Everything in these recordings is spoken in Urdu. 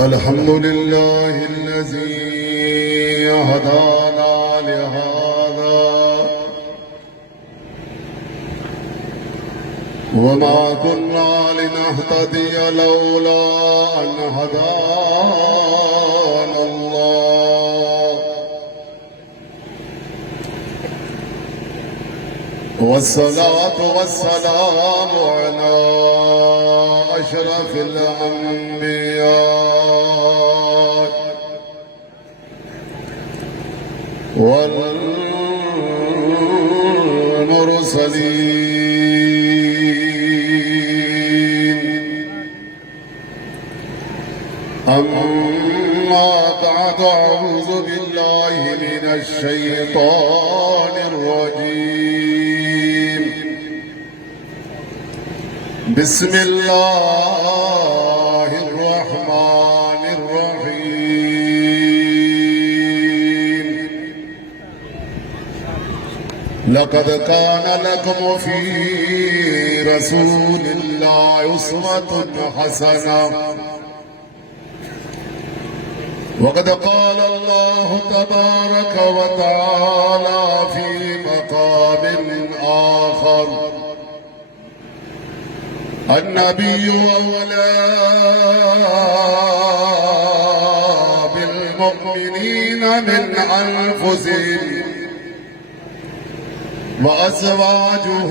الحمد لله الذي هدانا لهذا وما كنا لنهتدي لولا أن هدانا الله والصلاة والسلام على أشرف الأنبياء والمرسلين أما بعد أعوذ بالله من الشيطان الرجيم بسم الله الرحمن الرحيم لقد كان لكم في رسول الله أسوة حسنة وقد قال الله تبارك وتعالى في مقام آخر النبي أولى بالمؤمنين من أنفسهم وأزواجه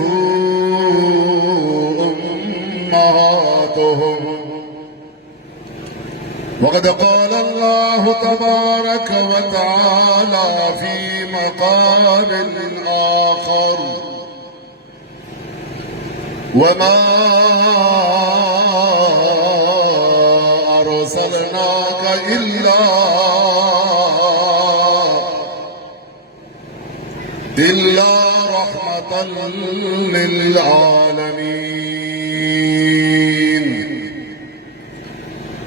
أمهاتهم وقد قال الله تبارك وتعالى في مقام آخر وما أرسلناك إلا رحمة للعالمين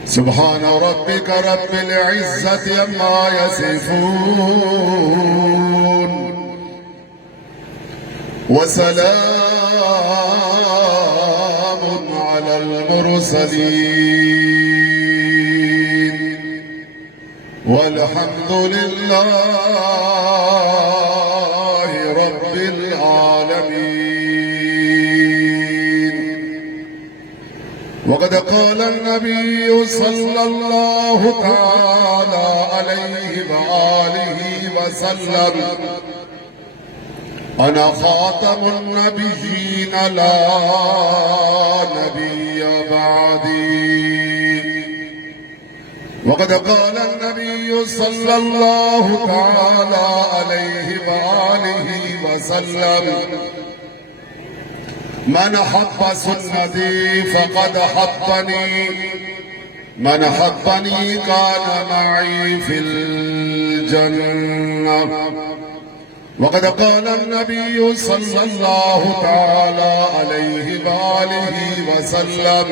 سبحان ربك رب العزة عما يصفون وسلام على المرسلين والحمد لله رب العالمين وقد قال النبي صلى الله تعالى عليه وآله وسلم أنا خاتم النبيين لا نبي بعدي وقد قال النبي صلى الله تعالى عليه وآله وسلم من حب سنتي فقد حبني من حبني كان معي في الجنة وقد قال النبي صلى الله تعالى عليه وآله وسلم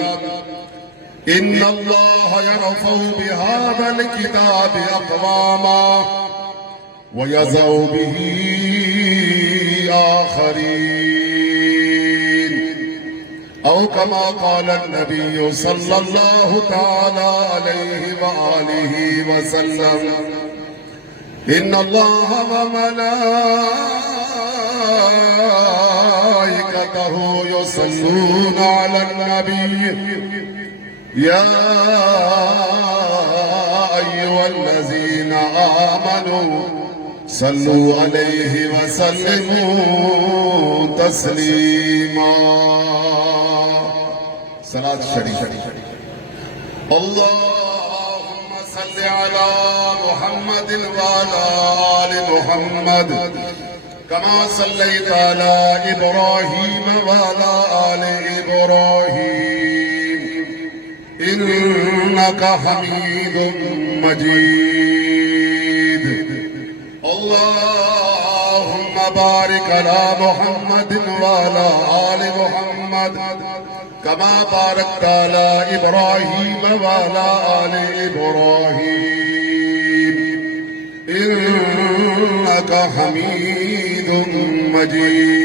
إن الله يرفع بهذا الكتاب أقواما ويزع به آخرين أو كما قال النبي صلى الله تعالى عليه وآله وسلم إن الله وملائكته يصلون على النبي يا أيها الذين آمنوا صلوا عليه وسلموا تسليما صلاة الشريف اللهم صل على محمد وعلى آل محمد كما صليت على إبراهيم وعلى آل إبراهيم إنك حميد مجيد اللهم بارك على محمد وعلى آل محمد كما باركت على إبراهيم وعلى آل إبراهيم إنك حميد مجيد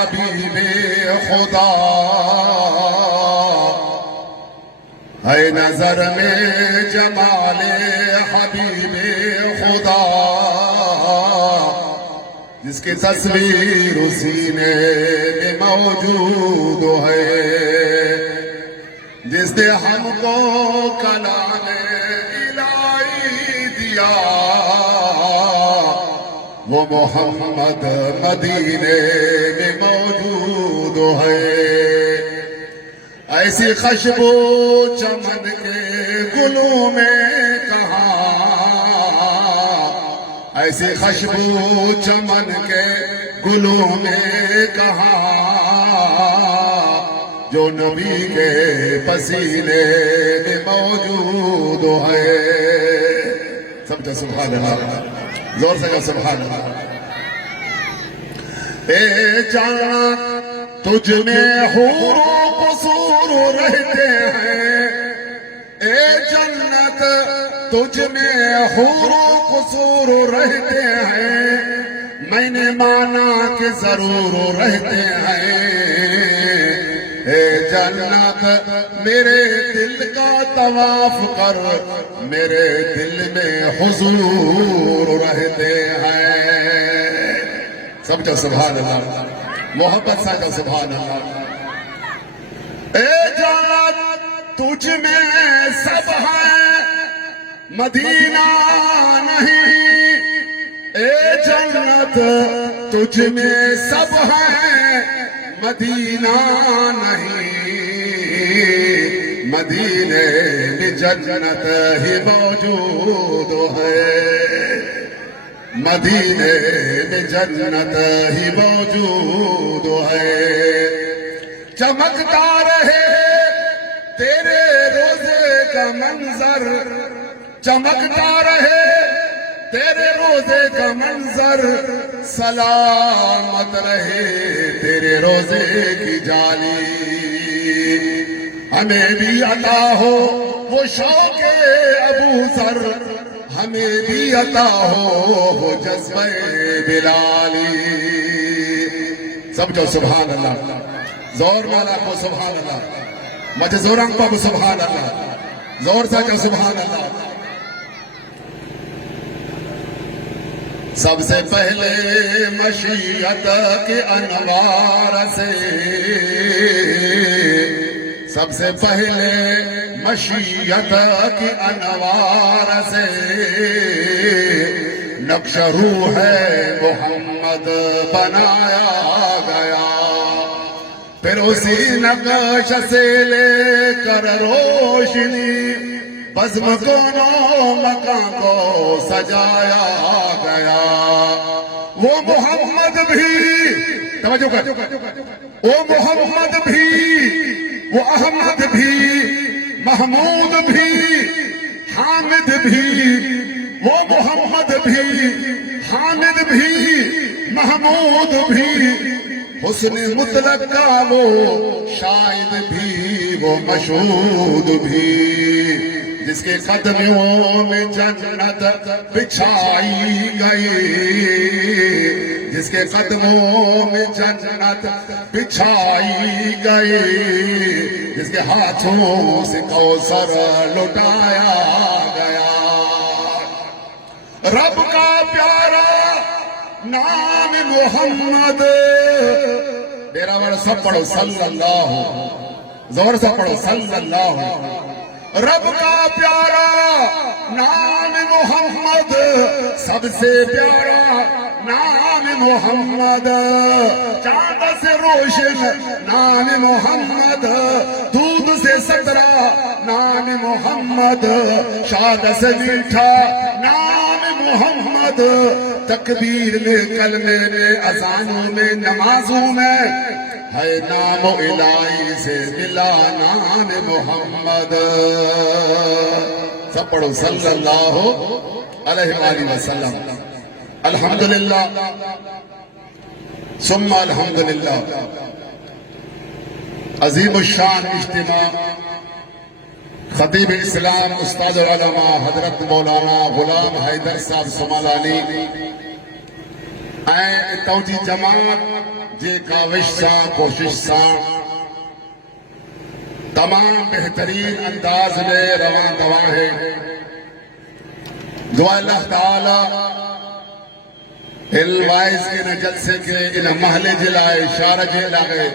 حبیب خدا ہے نظر میں جمال حبیب خدا جس کی تصویر سینے میں موجود ہے جس نے ہم کو کلام الہی دیا وہ محمد مدینے میں موجود ہے ایسی خوشبو چمن کے گلوں میں کہاں ایسی خوشبو چمن کے گلوں میں کہاں جو نبی کے پسینے میں موجود ہے سب کا سبحان اللہ زور سے کہو سبحان اللہ اے جان تجھ میں حور و قصور رہتے ہیں اے جنت تجھ میں حور و قصور رہتے ہیں میں نے مانا کہ ضرور رہتے ہیں اے جنت میرے دل کا طواف کر میرے دل میں حضور رہتے ہیں سب کا سبحان اللہ محبت سے کا سبحان اللہ اے جنت تجھ میں سب ہے مدینہ نہیں اے جنت تجھ میں سب ہے مدینہ نہیں مدینے میں جنت ہی موجود ہے مدینے میں جنت ہی موجود ہے چمکتا رہے تیرے روزے کا منظر چمکتا رہے تیرے روزے کا منظر سلامت رہے تیرے روزے کی جالی ہمیں بھی عطا ہو وہ شوق ابو ذر ہمیں بھی عطا ہو وہ جذبہ بلالی سب جو سبحان اللہ زور والا کو سبحان اللہ مجھے زورنگ کو سبحان اللہ زور سے جو سبحان اللہ سب سے پہلے مشیت کے انوار سے سب سے پہلے مشیت کے انوار سے نقش روح محمد بنایا گیا پھر اسی نقش سے لے کر روشنی بزم کونوں مکان کو سجایا گیا وہ محمد بھی توجہ کر وہ محمد بھی وہ احمد بھی محمود بھی حامد بھی وہ محمد بھی حامد بھی محمود بھی حسن مطلق کا وہ شاہد بھی وہ مشہود بھی جس کے قدموں میں جنت بچھائی گئی جس کے قدموں میں جنت بچھائی گئی جس کے ہاتھوں سے کوثر لٹایا گیا رب کا پیارا نام محمد میرا ور سب پڑھو صلی اللہ زور سے پڑھو صلی اللہ رب کا پیارا نام محمد سب سے پیارا نام محمد چاند سے روشن نام محمد دودھ سے سترا نام محمد شاد سے میٹھا نام محمد تکبیر میں کلمے میں اذانوں میں نمازوں میں ہے نام الہی سے ملا نام محمد سب پڑھو صلی اللہ علیہ وآلہ وسلم الحمدللہ ثم الحمدللہ عظیم الشان اجتماع خطیب اسلام استاد العلماء حضرت مولانا غلام حیدر صاحب سمالانی اتوں کی جماعت جے کاوش سے کوشش سے تمام بہترین انداز میں رواں دواں ہے. دعا اللہ تعالی ان وائز ان جلسے کے ان محلے جلائے شہر جلائے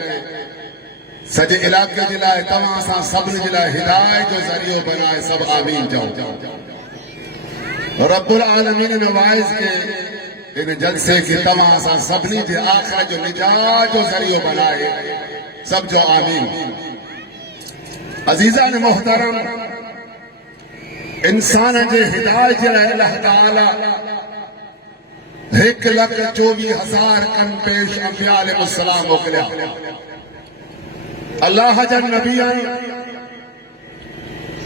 سجے علاقے جلائے تمام سا سب جلائے ہدایت جو ذریعہ بنائے. سب آمین جاؤ. رب العالمین ان وائز کے ان جلسے کے تمام سا سبنی جے آخر جو نجات جو ذریعہ بنائے. سب جو آمین. عزیزان محترم انسان جے ہدایت جلائے اللہ تعالی 1,24,000 کن پیش انبیاء علیہ السلام موکلیا. اللہ جن نبیان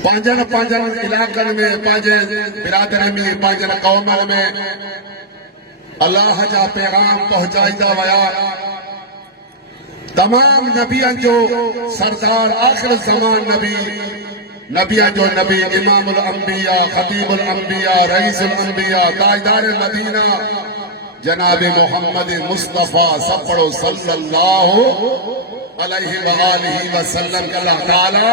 پانچن علاقن میں پانچے برادر میں پانچن قومن میں اللہ جا پیغام پہنچائیدہ ویا. تمام نبیان جو سردار آخر زمان نبیان جو نبی امام الانبیاء خطیب الانبیاء رئیس الانبیاء تاجدار مدینہ جناب محمد مصطفیٰ سپڑو صلی اللہ علیہ وآلہ وسلم کے اللہ تعالی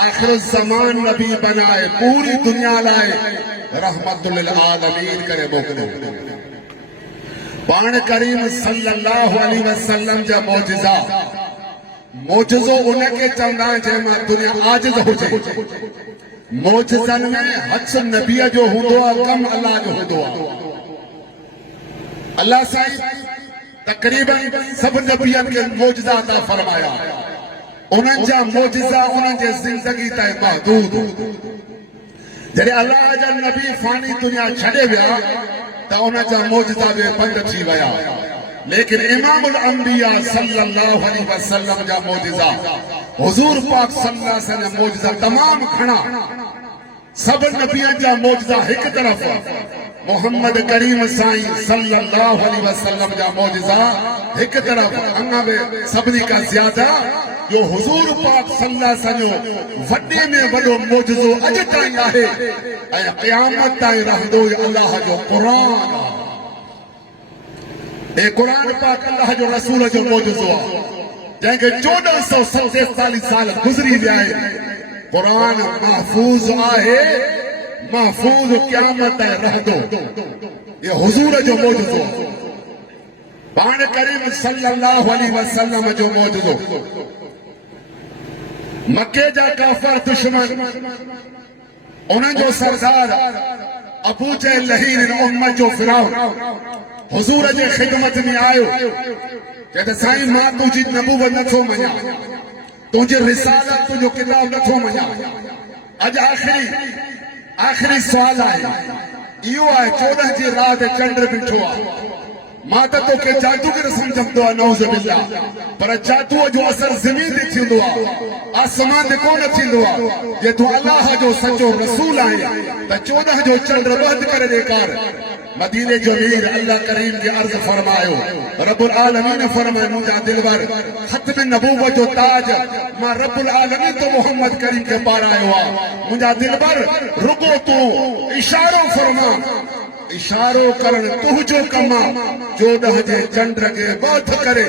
آخر الزمان نبی بنائے پوری دنیا لائے رحمت للعالمین کرے موکلے. پان کریم صلی اللہ علیہ وسلم جا موجزو انہیں کے چندان جے ماں دنیا آجز ہو جائے. موجزن میں حدث نبی جو ہندوا کم اللہ جو ہندوا. اللہ سائن تقریباً سب نبیان کے موجزہ عطا فرمایا. انہاں جا موجزہ انہاں جے زندگی تائے محدود. جڑے اللہ جا نبی فانی دنیا چھڑے ویا تا انہاں جا موجزہ بے بند تھی ویا. لیکن امام الانبیاء صلی اللہ علیہ وسلم جا موجزہ حضور پاک صلی اللہ علیہ وسلم موجزہ تمام کھنا. سب نبیان جا موجزہ ایک طرف محمد کریم سائیں صلی اللہ علیہ وسلم جا موجزہ ایک طرف. انہاں بے سبنی کا زیادہ جو حضور پاک صلی اللہ علیہ وسلم وڈے میں وڈو موجزو اجتائیں آئے اے قیامت تائیں رہدو اللہ جو قرآن. اے قرآن پاک اللہ جو رسول جو موجزو جائیں کہ 1447 سال گزری جائے قرآن محفوظ آئے محفوظ قیامت رہ دو. یہ حضور جو موجزو پان کریم صلی اللہ علیہ وسلم جو موجزو. مکے جا کافر دشمن انہاں جو سردار ابو جہل لہین امت جو فراؤن حضور جے خدمت میں آئے کہ سائیں ماں تجھی نبوت نہ تھو منیا تجھے رسالت تجھو کتاب نہ تھو منیا. اج آخری سوال آئے ایو آئے 14 جی رات چندر بٹھو آئے ماں تو کہ جادو کی رسم جمدو آئے نعوذ باللہ پر جادو جو اثر زمین دی تھی دعا آسمان دے کون تھی دعا. یہ تو اللہ جو سچو رسول آئے تا 14 جو چندر بہت کرے دیکار. مدینے جو میر اللہ کریم کے عرض فرمائیو رب العالمین فرمائے مجھا دلبر ختم نبوت جو تاج ماں رب العالمین تو محمد کریم کے پار آئے ہوا. مجھا دلبر رکو تو اشاروں فرما اشاروں کرن تو جو کما 14 جے چندر کے بہت کرے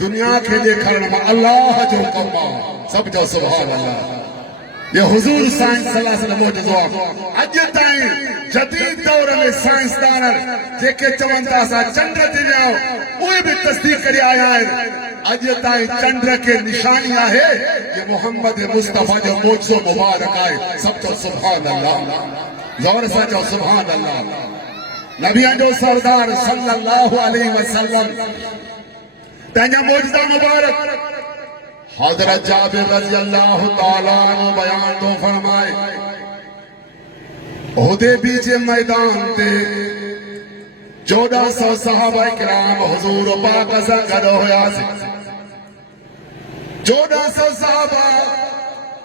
دنیا کے لئے کرن اللہ جو کما. سب جو سبحان اللہ. یہ حضور سائنس صلی اللہ علیہ وسلم موجزو اج تائیں جدید دور میں سائنسدان جے کے چونتا سا چندر دے جاؤ اوہ بھی تصدیق کری آیا ہے. اج تائیں چندر کے نشانی ہے یہ محمد مصطفیٰ جو موجزو مبارک آئے. سب جو سبحان اللہ. زور سا جو سبحان اللہ. نبیان جو سردار صلی اللہ علیہ وسلم تینجا موجزہ مبارک حضرت جابر رضی اللہ تعالیٰ عنہ بیان تو فرمائے حدیبیہ میدان تے 1400 صحابہ کرام حضور پاک سے گھڑو ہویا سے. 1400 صحابہ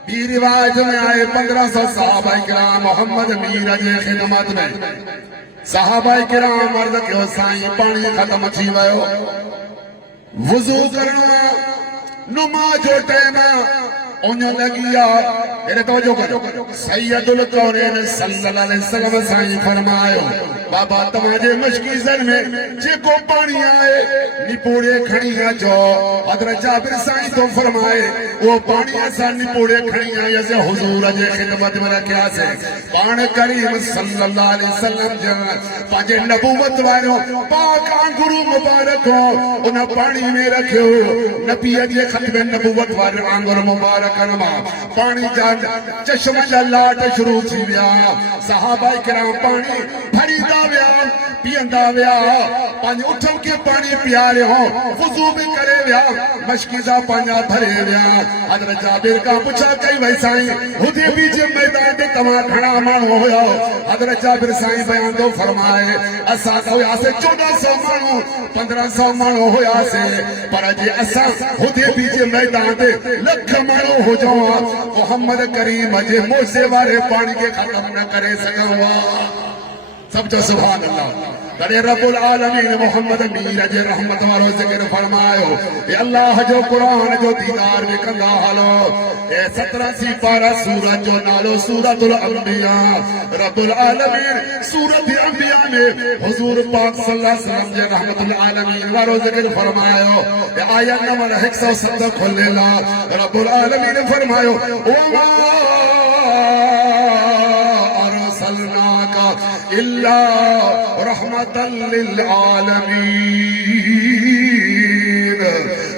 بھی روایت میں آئے 1500 صحابہ کرام محمد میر جے خدمت میں. صحابہ کرام عرض کے حسائیں پانی ختم تھی ویو وضو کرنا نماز جو ٹیمہ انہیں لگیا میرے توجہ کرو سید القونین صلی اللہ علیہ وسلم سائیں فرمائے بابا تمہارے مشکی زن میں جے کو پانی آئے نپوڑے کھڑیاں جو حضرت جابر سائیں تو فرمائے وہ پانی ایسا نپوڑے کھڑیاں جیسے حضور جے خدمت میں رکھیا سے پان کریم صلی اللہ علیہ وسلم جن پانچے نبوت وائنو پاک آنگرو مبارک ہو انہا پانی میں رکھو نبی جے ختم نبوت وائنو آنگر مبارک نما پانی جان چشم جلات شروع تھی ویا صحابہ کرام پانی بھری دا ویا پیندہ ویا پانی اٹھم کے پانی پیارے ہوں وضو بھی کرے ویا مشکیزہ پانیا بھرے ویا حضرت جابر کا پچھا کئی بھائی سائیں ہدی بیجے میدان دے تمہاں کھڑا مانو ہویا حضرت جابر سائیں بیان دو فرمائے اسا ہویا سے 1400 مانو 1500 مانو ہویا سے پر جے اسا ہدی بیجے میدان دے لکھ مانو ہو جاؤں محمد کریم جے موسے والے پانی کے ختم نہ کرے سکا ہوا سب جو سبحان اللہ کرے رب العالمین محمد امیر جے رحمت والو ذکر فرمائیو اے اللہ جو قرآن جو دیدار میں کنگا حالو اے 17 سی پارا سورت جو نالو سورت الانبیاء رب العالمین سورت انبیاء میں حضور پاک صلی اللہ علیہ وسلم جے رحمت العالمین والو ذکر فرمائیو اے آیت نمبر 170 کھلے لا رب العالمین فرمائیو وما إلا رحمة للعالمین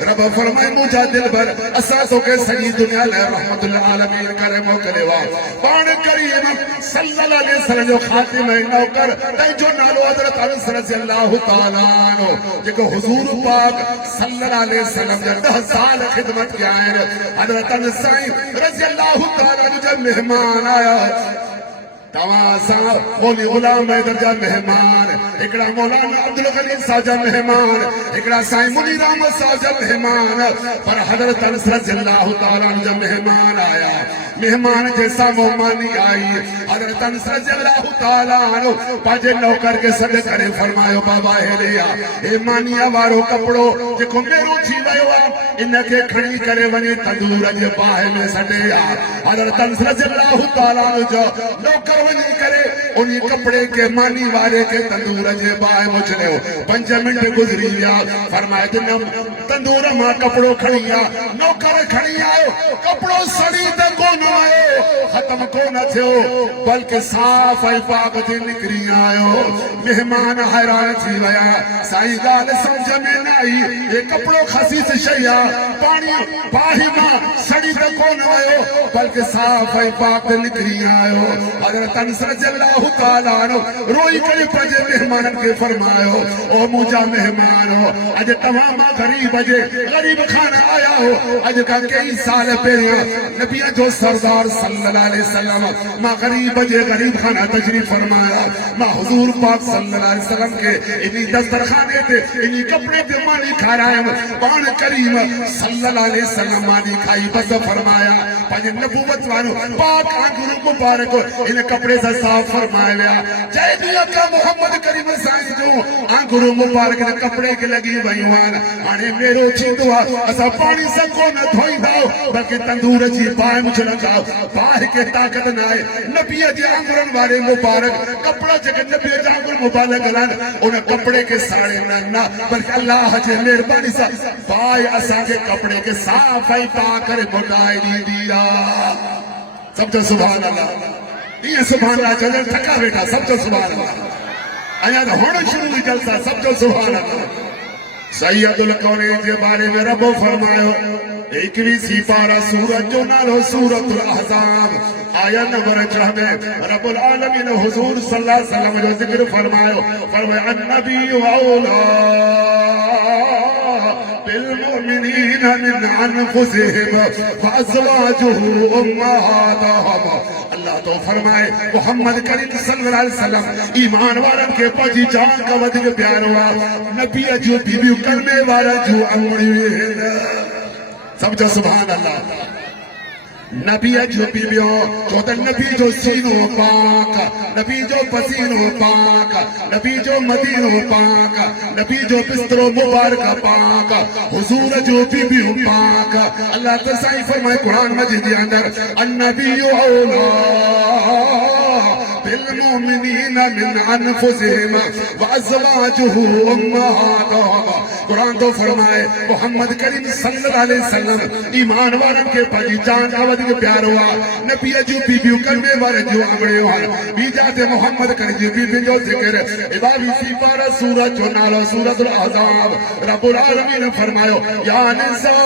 رب فرمائے مجھا دل بھر اساسوں کے سنی دنیا لے رحمت العالمین کرے موکلے وا پان کریم صلی اللہ علیہ وسلم جو خاتم نوکر تے جو نالو حضرت انس رضی اللہ تعالیٰ عنہ جکو حضور پاک صلی اللہ علیہ وسلم جو 10 سال خدمت کیا ہے حضرت انس رضی اللہ تعالیٰ عنہ جب مہمان آیا تواسا مولی غلام درجہ مہمان اکڑا مولانا عبدالغنی ساجہ مہمان اکڑا سائیں منیر احمد ساجہ مہمان پر حضرت انس رضی اللہ تعالیٰ عنہ جب مہمان آیا مہمان جیسا مہمانی آئی حضرت انس رضی اللہ تعالیٰ عنہ پاجے نوکر کے صدق کرے فرمائیو بابا ہے لیا اے مانیا وارو کپڑو جکو میرو تھی ویوا انکے کھڑی کرے ونی تندور جے باہے میں سٹیا حضرت انس رضی اللہ تعالیٰ عنہ جو نوکر ونی کرے انہی کپڑے کے مانی والے کے تندور جے باہے مجھلے ہو 5 منٹ گزری گیا فرمائے جنم تندور ماں کپڑو کھڑیا نوکر کھڑی آئے کپڑو سڑی تے کون آئے ختم کون تھے بلکہ صاف ای پاک تھی نکری آئے مہمان حیران تھی ویا سائی گال سمجھ میں نائی یہ کپڑو خسیس شیا پانی باہی ماں سڑی تے کون آئے بلکہ صاف ای پاک نکری آئے حضرت انس رضی اللہ تعالیٰ عنہ روئی کری پجے مہمان کے فرمائے او مجھا مہمان ہو اج تمام غریب اجے غریب خانہ آیا ہو اج کا کئی سال پہلے نبی جو سردار صلی اللہ علیہ وسلم ماں غریب اجے غریب خانہ تشریف فرمایا ماں حضور پاک صلی اللہ علیہ وسلم کے انہی دسترخانے تے انہی کپڑے تے مانی کھا رہا ہے پان کریم صلی اللہ علیہ وسلم مانی کھائی بس فرمایا پانچ نبوت وانو پاک آنگروں مبارک انہیں کپڑے سے صاف فرمائے لیا جائے دیا کہ محمد کریم سائیں جو آنگروں مبارک نے کپڑے کے لگی بھائیوان آنے میرو چی دعا ایسا پانی سکو نہ دھوئی داؤ بلکہ تندور جی پائے مجھے لگاؤ باہر کے طاقت نہ آئے نبی جی آنگروں والے مبارک کپڑا جگہ نبی جی آنگروں مبارک لان انہیں کپڑے کے ساڑے نہ بلکہ اللہ جے مہربانی سا بھائی ایسا کے کپڑے کے صاف ہی پا کر بٹائی دی دیا سب تو سبحان اللہ یہ سبحان اللہ چلے تھکا بیٹا سب تو سبحان اللہ آیا تو ہونا شروع ہوئی جلسہ سب تو سبحان اللہ سید القونین کے بارے میں رب فرمائے 21 سی پارا سورت جو نالو سورت الاحزاب آیا نمبر 4 میں رب العالمین حضور صلی اللہ علیہ وسلم جو ذکر فرمائے النبی اولا بالمؤمنین من انفسهم فازواجه امہاتهم اللہ تو فرمائے محمد کریم صلی اللہ علیہ وسلم ایمان والن کے پاجی جان کا ودک پیار ہوا نبی جو بیوی کرنے والا جو انگڑی ہے سمجھو سبحان اللہ نبی جو بیبیوں چودہ نبی جو سینوں پاک نبی جو پسینوں پاک نبی جو مدینوں پاک نبی جو بستروں مبارک پاک حضور جو بیبیوں پاک اللہ تعالیٰ فرمائے قرآن مجید کے اندر النبی اولا بالمؤمنین من انفسهم وازواجه امہاتهم قرآن تو فرمائے محمد کریم صلی اللہ علیہ وسلم ایمان والن کے پاجی جان کا ودھ پیار ہوا نبی جو بیبیوں کرنے والے جو آمڑے ہوئے بیجات محمد کریم جو بیبی جو ذکر عبادی سی پارا سورت جو نالو سورت الاحزاب رب العالمین فرمائے یا نساء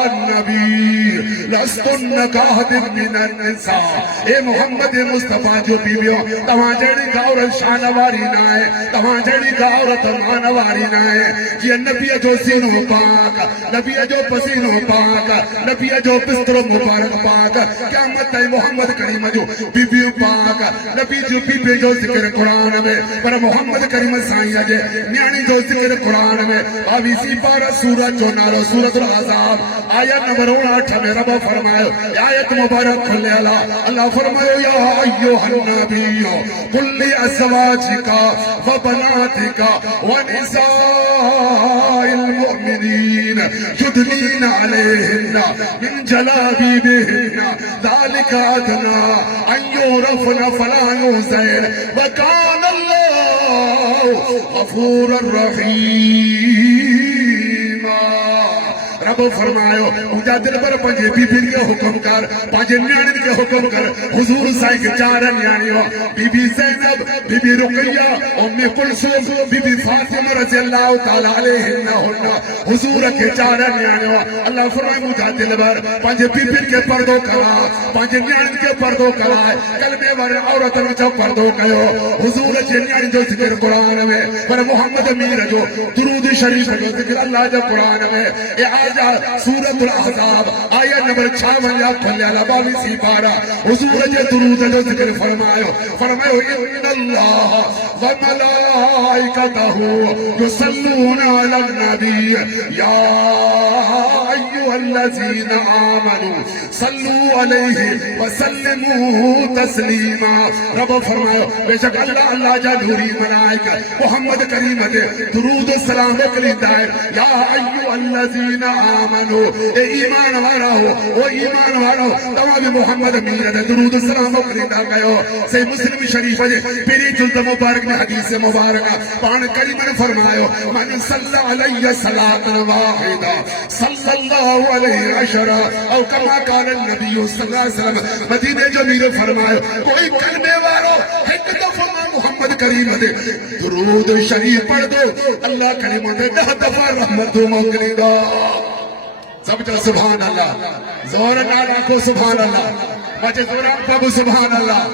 النبی لستن کاہد من النساء اے محمد مصطفیٰ جو بیبیوں تمہاں جڑی کا عورت شانواری نہ ہے تمہاں جڑی کا عورت مانواری نہ ہے یہ نبی جو سینوں پاک نبی جو پسینوں پاک نبی جو بستروں مبارک پاک قیامت ہے محمد کریم جو بیبیوں پاک نبی جو بیبی جو ذکر قرآن میں پر محمد کریم سائیں جے نیانی جو ذکر قرآن میں آوی سی پارا سورت جو نالو سورت الاحزاب آیت نمبر 8 میں رب فرمائے آیت مبارک کھلے اللہ فرمائے یا ایوہ النبی قل لأزواجکا وبناتکا ونساء المؤمنین یدنین علیہن من جلابیبہن ذالک ادنا ان یعرفن فلا یؤذین وکان اللہ غفورا رحیما رب فرمائے اونجا دل پر پنجے بی بی کے حکم کر پنجے نیانی کے حکم کر حضور سائی کے چار نیانی ہو بی بی زینب بی بی رقیہ ام کلثوم بی بی فاطمہ رضی اللہ تعالیٰ علیہن ہونا حضور کے چار نیانی ہو اللہ فرمائے اونجا دل پر پنجے بی بی کے پردوں کرا پنجے نیانی کے پردوں کرا کلمے والے عورتوں جو پردوں کرو حضور کے نیانی جو ذکر قرآن میں پر محمد امیر جو درود شریف جو ذکر اللہ جو قرآن میں اے آجا سورت الاحزاب آیت نمبر 56 یا کھلے لباوی سی پارا حضور جے درود جو ذکر فرمائے ان اللہ وملائکتہ یصلون علی النبی یا ایوہ الذین آمنوا صلو علیہ وسلموا تسلیما رب فرمائے بے شک اللہ جا نوری ملائک محمد کریم دے درود و سلام کلیدہ ہے یا ایوہ الذین آمنو اے ایمان والا ہو وہ ایمان والا ہو تمام محمد امیر دے درود السلام کریدہ گئے ہو سے مسلم شریف دے پیری جلد مبارک نے حدیث مبارکہ پان کریم نے فرمایا من صلی علیہ صلاة واحدہ صلی اللہ علیہ عشرہ او کما قال النبی صلی اللہ علیہ وسلم مدینے جو میرے فرمایا کوئی کلمے والو ایک دفعہ محمد کریم دے درود شریف پڑھ دو اللہ کریم دے 10 دفعہ رحمت موکلی دا سب جو سبحان اللہ زور نالا کو سبحان اللہ مجھے زوران پابو سبحان اللہ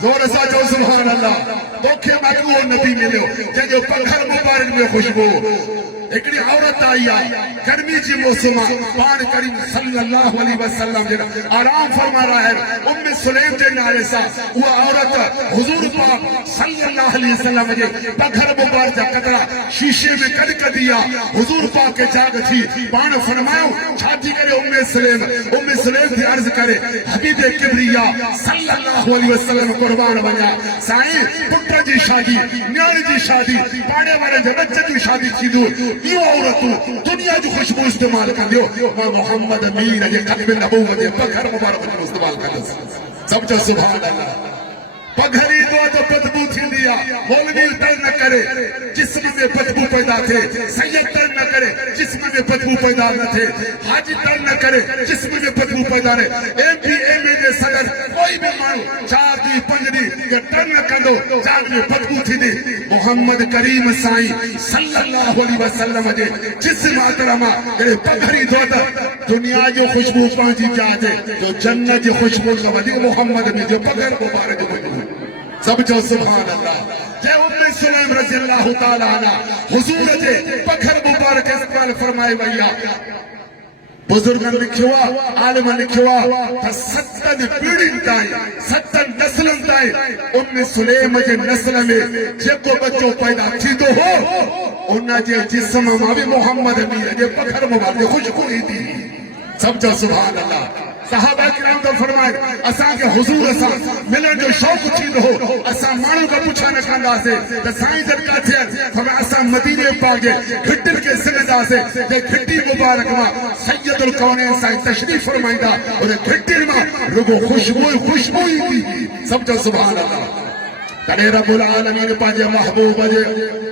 زور سا جو سبحان اللہ بوکھے مکلو نبی ملو جو پنکھر مبارک میں خوشبو ایکڑی عورت آئی گرمی جی موسمہ پان کریم صلی اللہ علیہ وسلم جنہ آرام فرما رہا ہے ام سلیم جنہ علیہ سا وہ عورت حضور پاک صلی اللہ علیہ وسلم جنہ پگھر مبارک قطرہ شیشے میں کد دیا حضور پاک کے جاگ تھی پان فرماؤ چھاتی کرے ام سلیم بھی عرض کرے حبیب کبریا صلی اللہ علیہ وسلم قربان بنا سائیں پٹا جی شادی نیار جی شادی پانے والے جب بچے کی شادی تھی دور یہ عورتوں دنیا جو خوشبو استعمال کر دیو میں محمد امین یہ قلب نبوت پگھر مبارک کو استعمال کر دیو سب جو سبحان اللہ پگھری دعا تو بدبو تھی دیا مولوی تر نہ کرے جسم میں بدبو پیدا تھے سید تر نہ کرے جسم میں بدبو پیدا نہ تھے حاجی تر نہ کرے جسم میں بدبو پیدا رہے ایم پی ایم اے دے صدر کوئی بھی مانو چار دی پنجری کہ تر نہ کندو چار دی بدبو تھی دی محمد کریم سائیں صلی اللہ علیہ وسلم جے جسم آترما پگھری دعا دنیا جو خوشبو پانچی جاتے تو جنت جو خوشبو سمجھے محمد نے جو پگھر مبارک جو سب جو سبحان اللہ جے ام سلیم رضی اللہ تعالیٰ عنہ حضور جے پکھر مبارک استعمال فرمائے ویا بزرگن لکھوا عالم لکھوا تا 7 پیڑھیں تائیں 7 نسلن تائیں ام سلیم جے نسل میں جے کو بچوں پیدا تھی تو ہو انہا جے جسم میں بھی محمد امیر جے پکھر مبارک خوشبو ہی تھی سب جو سبحان اللہ صحابہ کرام تو فرمائے اساں کے حضور اساں ملن جو شوق تھی ہو اساں مانو کا پوچھا نہ کندا سے تے سائیں جب کا تھے فرمایا اساں مدینے پاک کے گھٹل کے سمجھا سے تے گھٹی مبارک ما سید الکونین سائیں تشریف فرمائندا اور گھٹل ما رگو خوشبو ہی تھی سب جو سبحان اللہ تڑے رب العالمین پاجے محبوب جے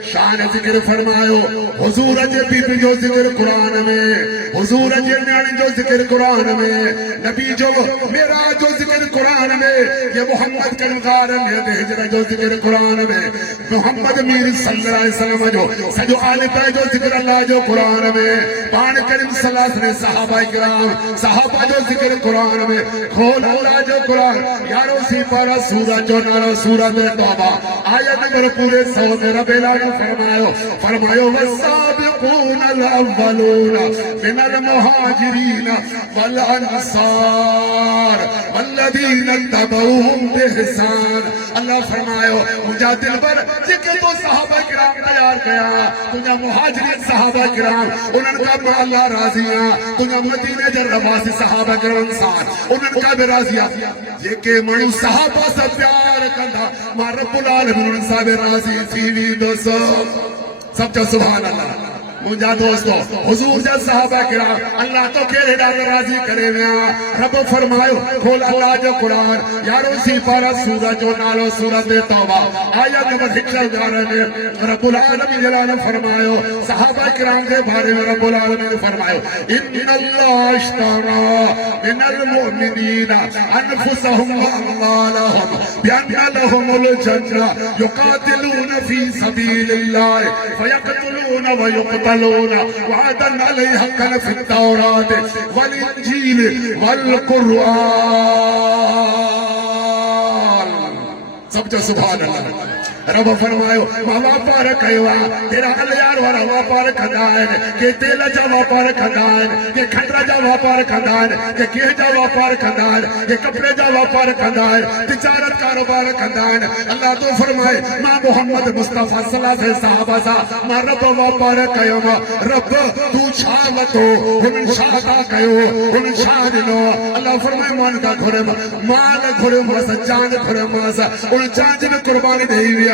شان ذکر فرمایو حضور جے بی بی جو ذکر قرآن میں حضور جے نیانے جو ذکر قرآن میں نبی جو میرا جو ذکر قرآن میں یہ محمد کے مغارن یہ ہجرہ جو ذکر قرآن میں محمد میر صلی اللہ علیہ وسلم جو سجو آل پہ جو ذکر اللہ جو قرآن میں پان کریم صلی اللہ علیہ وسلم صحابہ کرام صحابہ جو ذکر قرآن میں کھول اللہ جو قرآن یارو سی پارا سورہ جو نارو سورہ میں توبہ آیت نمبر پورے 100 میں رب العالمین فرمایو والسابقون الاولون من المہاجرین والانصار والذین اتبعوهم بإحسان اللہ فرمایو مجھا دل پر ذکر تو صحابہ کرام تیار کیا تجھا مہاجرین صحابہ کرام انہوں کا بھی اللہ راضیاں تجھا مدینہ جر رواسی صحابہ کرام انصار انہوں کا بھی راضیاں یہ کہ منو صحابہ سے پیار کندھا ما رب العالمین صاحب راضی تھی وی دوستو سب جو سبحان اللہ مجھا دوستو حضور جا صحابہ کرام اللہ تو کہے ڈال راضی کرے ویا رب فرمایو کھول اللہ جو قرآن یارو سی پارا سورہ جو نالو سورہ توبہ آیت نمبر 111 میں رب العالمین جلالہ فرمایو صحابہ کرام کے بارے میں رب العالمین فرمایو ان اللہ اشترا من المؤمنین انفسهم واموالهم بان لهم الجنہ یقاتلون فی سبیل اللہ فیقتلون ویقتلون وعدا علیہ حقا فی التوراۃ والانجیل والقرآن سب جو سبحان اللہ رب فرمایو ما واپار کیوا تیرا الیار ورا واپار کھدائن کہ تیل جا واپار کھدائن کہ کھنڈرا جا واپار کھدائن کہ کیہ جا واپار کھدائن کہ کپڑے جا واپار کھدائن تجارت کاروبار کھدائن اللہ تو فرمائے ما محمد مصطفیٰ صلی اللہ علیہ صحابہ سا ما رب واپار کیوا رب تو چھاوتو ہن شاہدہ کیو ہن شاہدنو اللہ فرمائے مان کا گھرم مال گھرم واسا جان گھرم واسا ان جان میں قربانی دے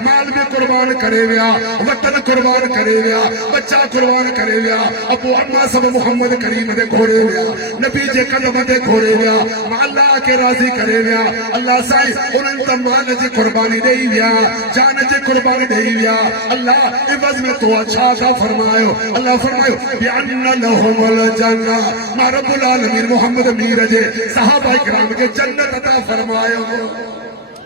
مال بھی قربان کرے ویا وطن قربان کرے ویا بچہ قربان کرے ویا ابو اما سب محمد کریم دے گھوڑے ویا نبی جے قدم دے گھوڑے ویا اللہ کے راضی کرے ویا اللہ سائیں انہوں نے مال جے قربانی دے ویا جان جے قربانی دے ویا اللہ عوض میں تو اچھا کا فرمایو اللہ فرمایو بیان لہم الجنہ ما رب العالمین محمد میر جے صحابہ کرام کے جنت عطا فرمایو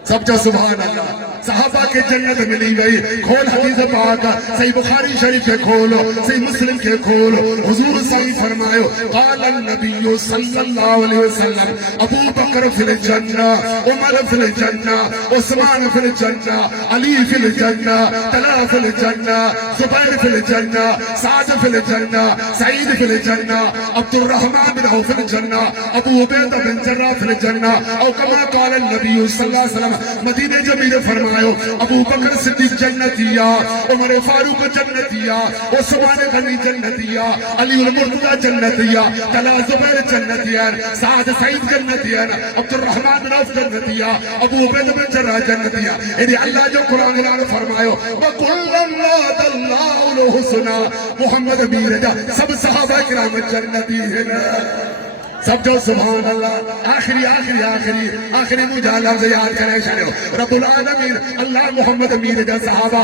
سب جو سبحان اللہ صحابہ کے جنت ملی گئی کھول حدیث پاک صحیح بخاری شریف کے کھولو صحیح مسلم کے کھولو حضور صحیح فرمایو قال النبی صلی اللہ علیہ وسلم ابو بکر فی الجنہ عمر فی الجنہ عثمان فی الجنہ علی فی الجنہ طلحہ فی الجنہ زبیر فی الجنہ سعد فی الجنہ سعید فی الجنہ عبد الرحمن بن عوف فی الجنہ ابو عبیدہ بن جراح فی الجنہ او کما قال النبی صلی اللہ علیہ وسلم مدینہ جمیل فرمایو ابو بکر صدیق جنتیا عمر فاروق جنتیا عثمان غنی جنتیا علی المرتضی جنتیا طلحہ زبیر جنتیا سعد سعید جنتیا عبد الرحمن بن عوف جنتیا ابو عبیدہ بن جراح جنتیا یعنی اللہ جو قرآن نے فرمایو وَكُلًّا وَعَدَ اللَّهُ الْحُسْنَى محمد امیر جا سب صحابہ کرام جنتی ہیں سب جو سبحان اللہ آخری مجھا لفظ یاد کرے شنو رب العالمین اللہ محمد امیر جا صحابہ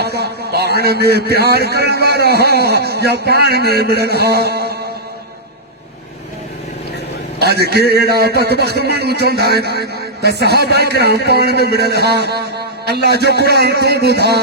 پان میں پیار کروا رہا یا پان میں مڑنہا آج کے ایڑا بدبخت منو چوندہ ہے تا صحابہ کرام پان میں مڑنہا اللہ جو قرآن تو بدھا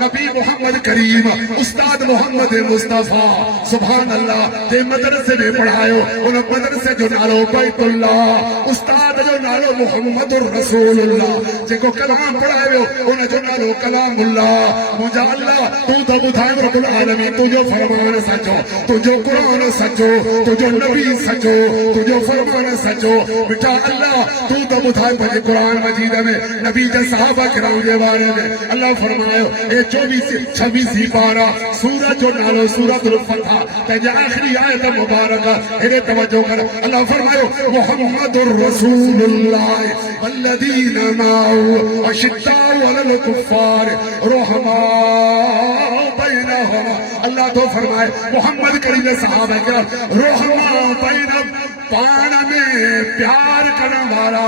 نبی محمد کریم استاد محمد مصطفیٰ سبحان اللہ جے مدرسے میں پڑھائیو ان مدرسے جو نالو بیت اللہ استاد جو نالو محمد الرسول اللہ جے کو کلام پڑھائیو ان جو نالو کلام اللہ مجھا اللہ تو تو بدھائیو رب العالمین تو جو فرمان سچو تو جو قرآن سچو تو جو نبی سچو تو جو فرمان سچو بٹا اللہ تو تو بدھائیو پہ قرآن مجید میں نبی جا صحابہ کرام دے بارے میں اللہ فرمائے اے 24-26 پارا سورہ جو نالو سورۃ الفتح تجھے آخری آیت مبارکہ انہیں توجہ کر اللہ فرمائے محمد الرسول اللہ والذین معه اشداء علی الکفار رحماء بینہم اللہ تو فرمائے محمد کریم صحابہ کرام رحماء بینہم پانا میں پیار کرنے والا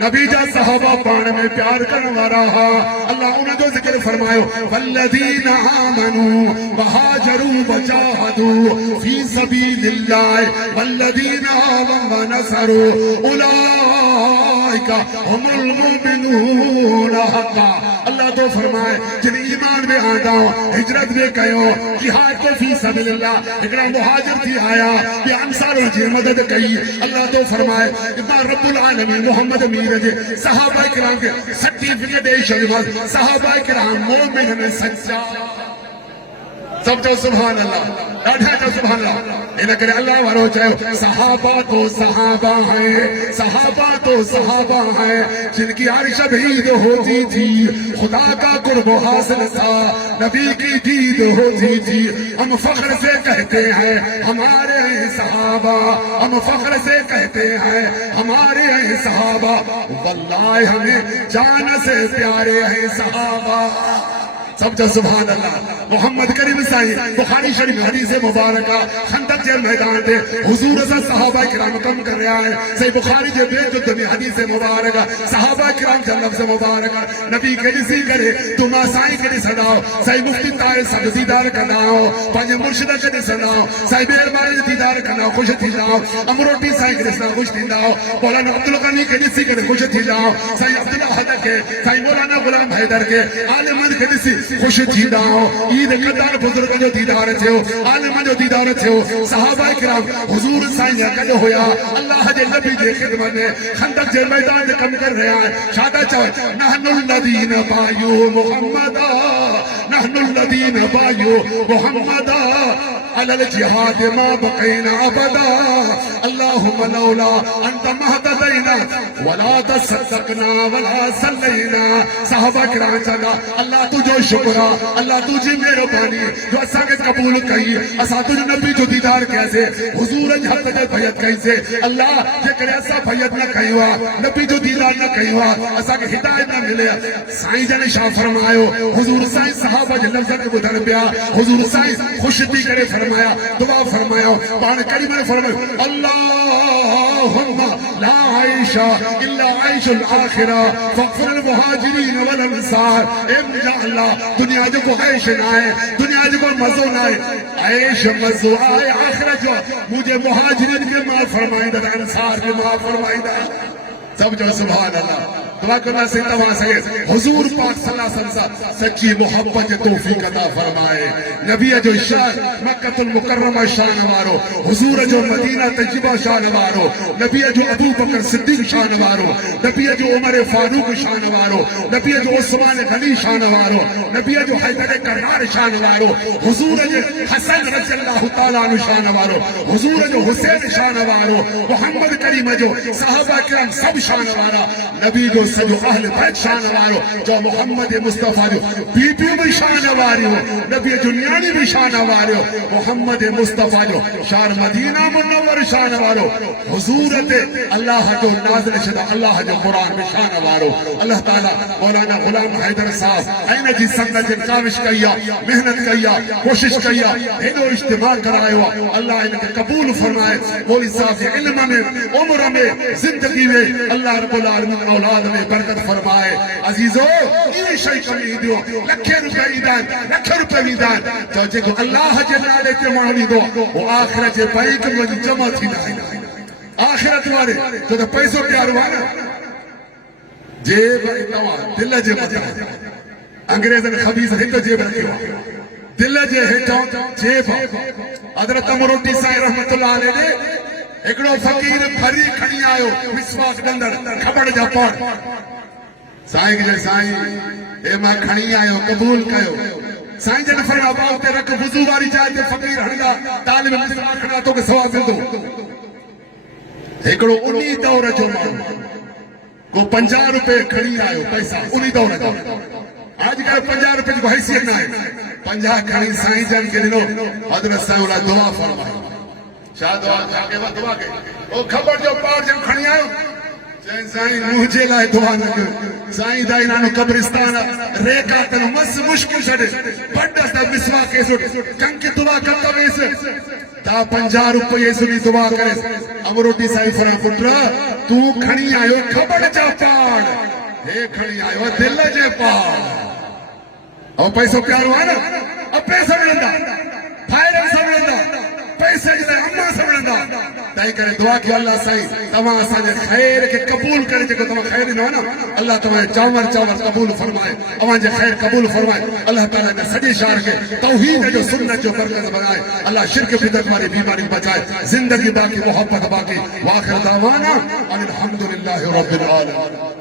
نبی جا صحابہ پانا میں پیار کرنے والا اللہ انہیں جو ذکر فرمائے والذین آمنوا وہاجروا وجاہدوا فی سبیل اللہ والذین آمنوا ونصروا اولئک هم المؤمنون حقا اللہ تو فرمائے جن ایمان میں آگا ہجرت میں کہو جہاد کو فی سبیل اللہ اگرہ مہاجر تھی آیا کہ انصار جی مدد کئی اللہ تو فرمائے اتنا رب العالمین محمد امیر جی صحابہ کرام کے سرٹیفکیٹ شریف صحابہ کرام مومن میں سچا سب جو سبحان اللہ ڈاڈھا جو سبحان اللہ انہاں کرے اللہ وارو چاہے صحابہ تو صحابہ ہیں صحابہ تو صحابہ ہیں جن کی عرش بھید ہوتی تھی خدا کا قرب حاصل تھا نبی کی دید ہوتی تھی ہم فخر سے کہتے ہیں ہمارے ہیں صحابہ ہم فخر سے کہتے ہیں ہمارے ہیں صحابہ واللہ ہمیں جان سے پیارے ہیں صحابہ سب جو سبحان اللہ محمد کریم سائی بخاری شریف حدیث مبارکہ خندق جے میدان دے حضور سے صحابہ کرام کم کر رہا ہے صحیح بخاری جے بیت الدنی حدیث مبارکہ صحابہ کرام جے لفظ مبارکہ نبی کے جسی کرے تم آسائی کے جس صداؤ صحیح مفتی طاہر صاحب دیدار کرناؤ پانچ مرشدہ کے جس صداؤ صحیح بیر بارے دیدار کرناؤ خوش تھی جاؤ امروٹی صحیح کے جس خوش تھی جاؤ مولانا عبدالغنی کے جسی کرے خوش تھی جاؤ صحیح عبداللہ حدق کے صحیح مولانا غلام حیدر کے عالمان کے جسی خوش تھی جاؤ عید قدار بزرگ جو دیدار تھے ہو عالمان جو دیدار تھے ہو صحابہ کرام حضور سائنیا کدو ہویا اللہ جے نبی جے خدمت نے خندق جے میدان دے کم کر رہا ہے شادہ چاہے نحن الذین بایو محمدا نحن الذین بایو محمدا علی الجہاد ما بقینا ابدا اللہم لولا انت مہتدینا ولا تصدقنا ولا صلینا صحابہ کرام چلا اللہ تجھو شکرہ اللہ تجھے میرے بانی جو اسا کے قبول کئی اسا تجھے نبی جو دیدار کیسے حضور حق جے بھیت کیسے اللہ جے کرے اسا بھیت نہ کئی ہوا نبی جو دیدار نہ کئی ہوا اسا کے ہدایت نہ ملے سائیں جنے شاہ فرمائیو حضور سائیں صحابہ جے لفظ کے بدھر پیا حضور سائیں خوشتی کرے فرمایا دعا فرمایا بان کریم نے فرمایا اللہم لا عیش الا عیش الآخرہ فاغفر المہاجرین والانصار اے مجھا اللہ دنیا جو کو عیش نہ آئے دنیا جو کو مزو نہ آئے عیش مزو آئے آخرت جو مجھے مہاجرین کے معاف فرمائیں دا انصار کے معاف فرمائیں دا سب جو سبحان اللہ دعا کرنا سے تمہاں سے حضور پاک صلی اللہ علیہ وسلم سچی محبت توفیق عطا فرمائے نبی جو شان مکہ المکرمہ شان وارو حضور جو مدینہ طیبہ شان وارو نبی جو ابو بکر صدیق شان وارو نبی جو عمر فاروق شان وارو نبی جو عثمان غنی شان وارو نبی جو حیدر کرار شان وارو حضور جو حسن رضی اللہ تعالیٰ عنہ شان وارو حضور جو حسین شان وارو محمد کریم جو صحابہ کرام سب شان وارا نبی جو سجو اہل بیت شان وارو جو محمد مصطفیٰ جو بی بی بھی شان وارو نبی جو نیانی بھی شان وارو محمد مصطفیٰ جو شار مدینہ منور شان وارو حضورت اللہ جو نازل شدہ اللہ جو قرآن میں شان وارو اللہ تعالیٰ مولانا غلام حیدر صاحب این جی سنگت کاوش کیا محنت کیا کوشش کیا ہنو اجتماع کرائے اللہ ان کے قبول فرمائے مولی صاحب علم میں عمر میں زندگی میں اللہ رب العالمین اولاد میں برکت فرمائے عزیزو یہ شئی کمی دیو لکھے روپے ویدان تو جے کو اللہ جلال کے معنی دو وہ آخرت جے بھائی کے مجھے جمع تھی نہ آخرت والے تو تو پیسوں پیار وانا جیب اتوا دل جے مطا انگریزن خبیص ہندو جیب رکھے ہوا دل جے ہٹو جیب حضرت امروٹی سائیں رحمت اللہ علیہ نے ایکڑو فقیر بھری کھڑی آئو مسواک ڈندر کھبڑ جا پڑ سائیں کے سائیں اے ماں کھڑی آئو قبول کہو سائیں جن فرما باؤ تے رکھ وضو واری چاہتے فقیر ہنگا طالب مسواک کھڑا تو کے سوا دل دو ایکڑو انہی دور جو مانو وہ 50 روپے کھڑی آئے پیسہ انہی دور ہے آج کل 50 روپے کو حیثیت نہ ہے 50 کھڑی سائیں جان کے دنوں حضرت صاحب اللہ دعا فرمائے شاہ دعا جاگے وہ دعا گئے وہ خبر جو پاٹ جب کھڑی آئے سائیں مجھے لائے دعا نہ کر سائیں دائنانو قبرستان ریکا تنو مس مشکل چھڑے بڑا سا مسوا کے سوٹ کنکی دعا کرتا ویسے تا 50 روپے سنی دعا کرے امروٹی سائیں فرا پٹرا تو کھڑی آئے خبر جا پاڑ اے کھڑی آئے دل جے پاڑ اور پیسوں پیارو آنا اب پیسہ ملندا فائدہ سمجھندا پیسے جلے اما سمجھندا دائی کرے دعا کی اللہ سائیں تمہاں آسانے خیر کے قبول کرے جے کو تمہاں خیر نہ ہونا اللہ تمہیں چاور قبول فرمائے اوان جے خیر قبول فرمائے اللہ تعالیٰ نے سجی شہر کے توحید جو سنت جو برکت بنائے اللہ شرک بدعت ہماری بیماری بچائے زندگی باقی محبت باقی واخر دعوانا الحمدللہ رب العالمین